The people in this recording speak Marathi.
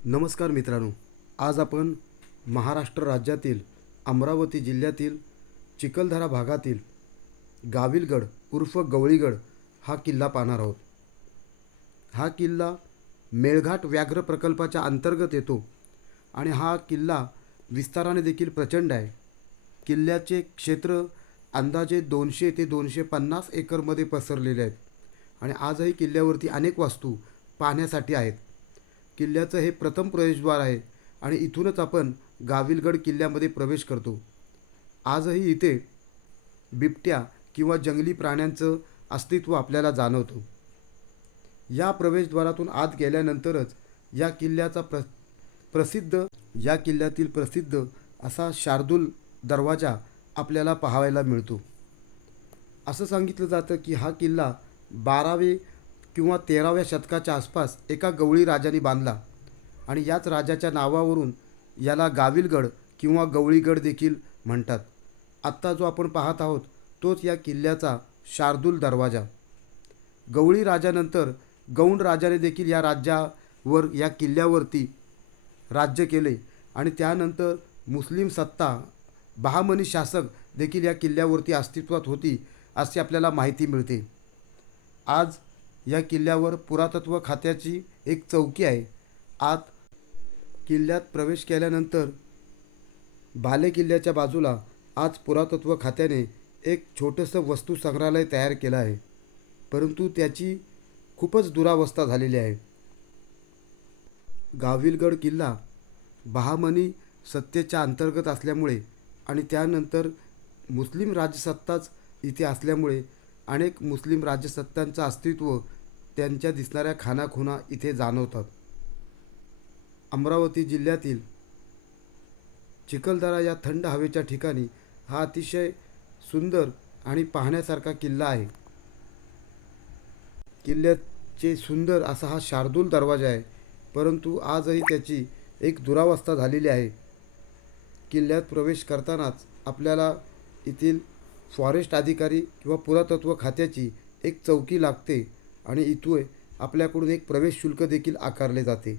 नमस्कार मित्रांनो, आज आपण महाराष्ट्र राज्यातील अमरावती जिल्ह्यातील चिखलदरा भागातील गाविलगड उर्फ गवळीगड हा किल्ला पाहणार आहोत. हा किल्ला मेळघाट व्याघ्र प्रकल्पाच्या अंतर्गत येतो आणि हा किल्ला विस्ताराने देखील प्रचंड आहे. किल्ल्याचे क्षेत्र अंदाजे 200 ते 250 एकरमध्ये पसरलेले आहेत आणि आजही किल्ल्यावरती अनेक वास्तू पाहण्यासाठी आहेत. किल्ल्याचं हे प्रथम प्रवेशद्वार आहे आणि इथूनच आपण गाविलगड किल्ल्यामध्ये प्रवेश करतो. आजही इथे बिबट्या किंवा जंगली प्राण्यांचं अस्तित्व आपल्याला जाणवतं. या प्रवेशद्वारातून आत गेल्यानंतरच या किल्ल्यातील प्रसिद्ध असा शार्दूल दरवाजा आपल्याला पाहायला मिळतो. असं सांगितलं जातं की हा किल्ला 12वे किंवा 13व्या शतकाच्या आसपास एका गवळी राजाने बांधला आणि याच राजाच्या नावावरून याला गाविलगड किंवा गवळीगड देखील म्हणतात. आत्ता जो आपण पाहत आहोत तोच या किल्ल्याचा शार्दूल दरवाजा. गवळी राजानंतर गौंड राजाने देखील या किल्ल्यावरती राज्य केले आणि त्यानंतर मुस्लिम सत्ता बहामनी शासक देखील या किल्ल्यावरती अस्तित्वात होती अशी आपल्याला माहिती मिळते. आज या किल्ल्यावर पुरातत्व खात्याची एक चौकी आहे. आत किल्ल्यात प्रवेश केल्यानंतर बाले किल्ल्याच्या बाजूला आज पुरातत्व खात्याने एक छोटंसं वस्तू संग्रहालय तयार केलं आहे, परंतु त्याची खूपच दुरावस्था झालेली आहे. गाविलगड किल्ला बहामनी सत्तेच्या अंतर्गत असल्यामुळे आणि त्यानंतर मुस्लिम राजसत्ताच इथे असल्यामुळे अनेक मुस्लिम राजसत्तांचं अस्तित्व त्यांच्या दिसणाऱ्या खाणाखुणा इथे जाणवतात. अमरावती जिल्ह्यातील चिखलदरा या थंड हवेच्या ठिकाणी हा अतिशय सुंदर आणि पाहण्यासारखा किल्ला आहे. किल्ल्याचे सुंदर असा हा शार्दूल दरवाजा आहे, परंतु आजही त्याची एक दुरावस्था झालेली आहे. किल्ल्यात प्रवेश करतानाच आपल्याला येथील फॉरेस्ट अधिकारी किंवा पुरातत्व खात्याची एक चौकी लागते आणि इथे आपल्याकडून एक प्रवेश शुल्क देखील आकारले जाते.